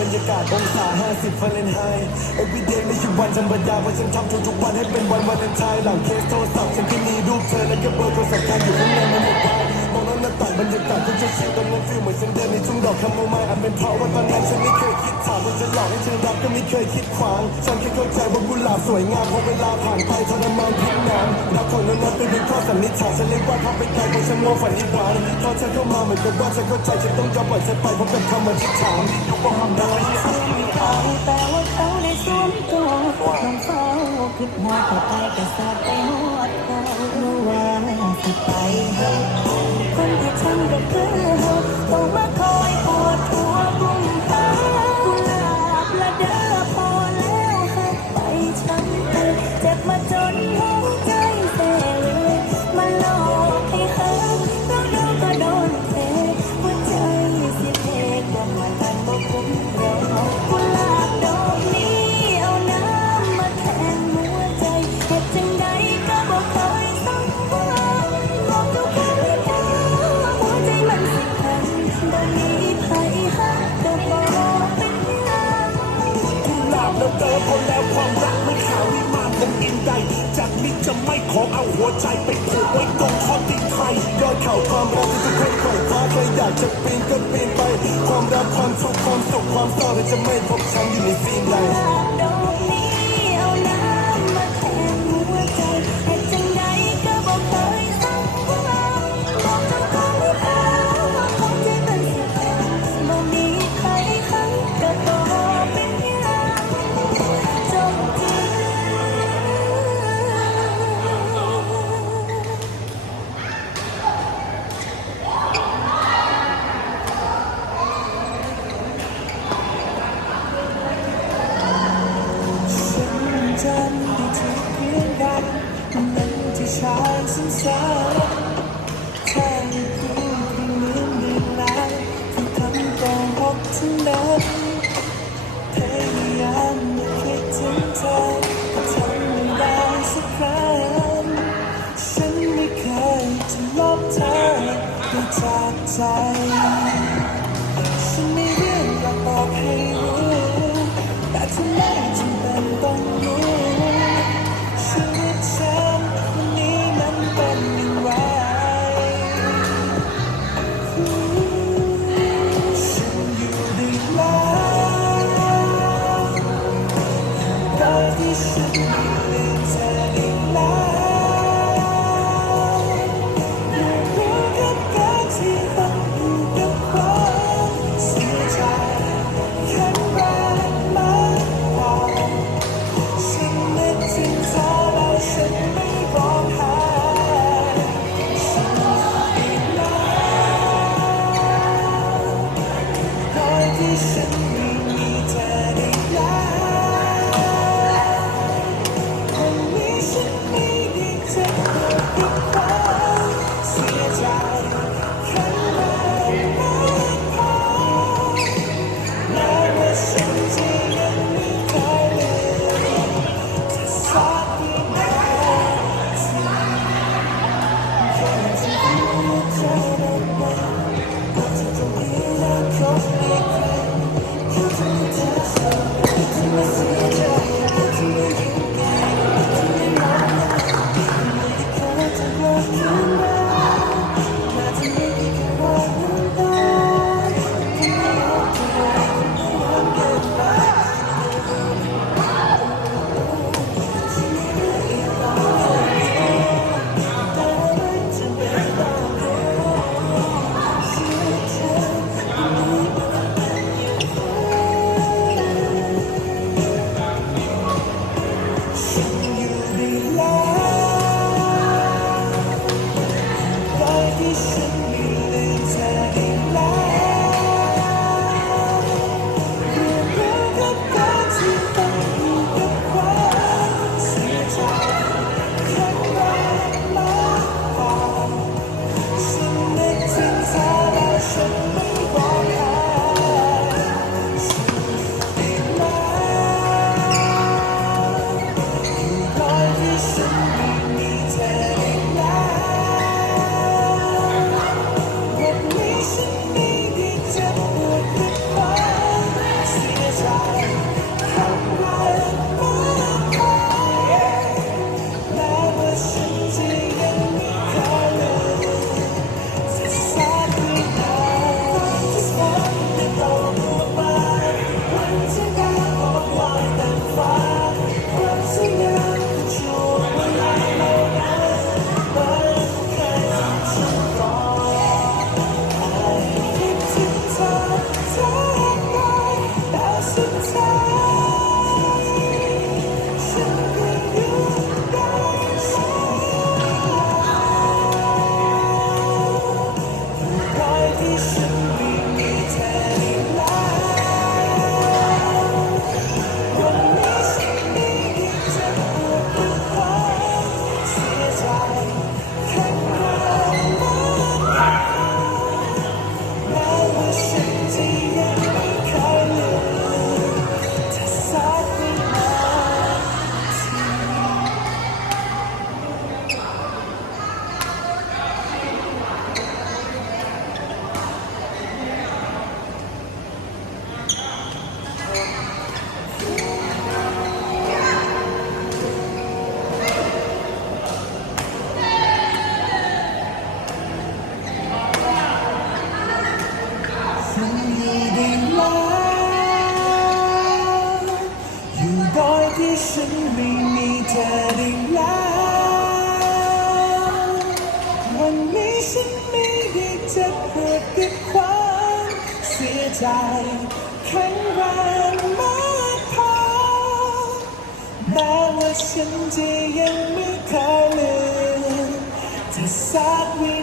บรรยากาศองศา 50ฟาเรนไฮต์ everyday ไม่ใช่วันธรรมดาเพราะฉันทำทุกๆวันให้เป็นวันวาเลนไทน์หลังเคสโทรศัพท์ฉันก็มีรูปเธอและก็เบอร์โทรศัพท์เธออยู่ข้างในมันหมดไปมองแล้วหน้าต่าง บรรยากาศก็จะชิลตอนนั้นฟีลเหมือนฉันเดินในทุ่งดอกคาโมไมล์อาจเป็นเพราะว่าตอนนั้นฉันไม่เคยคิดถามว่าจะหลอกให้เธอรักก็ไม่เคยคิดขวางฉันแค่เข้าใจว่ากุหลาบสวยงามพอเวลาผ่านไปทรมานพิษน้ำรักของนั้นนั้นเป็นเพียงข้อสันนิษฐานฉันเรียกว่าภาไปไกลของฉันมองฝันนิพพานตอนเธอเข้ามาเหมือนกับว่าฉันเข้าใจฉันต้องยอมปล่อยเธอไปเพราะเป็นคำอธิษฐานยกความรักที่เขา ใจไปผูกไว้ตรงข้อติดไทยยอดเขาความรักที่ทุกคนไขว่คว้าใครอยากจะปีนก็ปีนไป ความรักความทุกข์ความสุขความเศร้าเธอจะไม่พบฉันอยู่ในซีนใด ทั้งนั้นพยายามไม่คิดถึงเธอแต่ทำไม่ได้สักครั้งฉันไม่เคยจะลบเธอไปจากใจ ใจแข็งแรงมากพอแม้ว่าฉันจะยังไม่เคยลืมจะสักวิ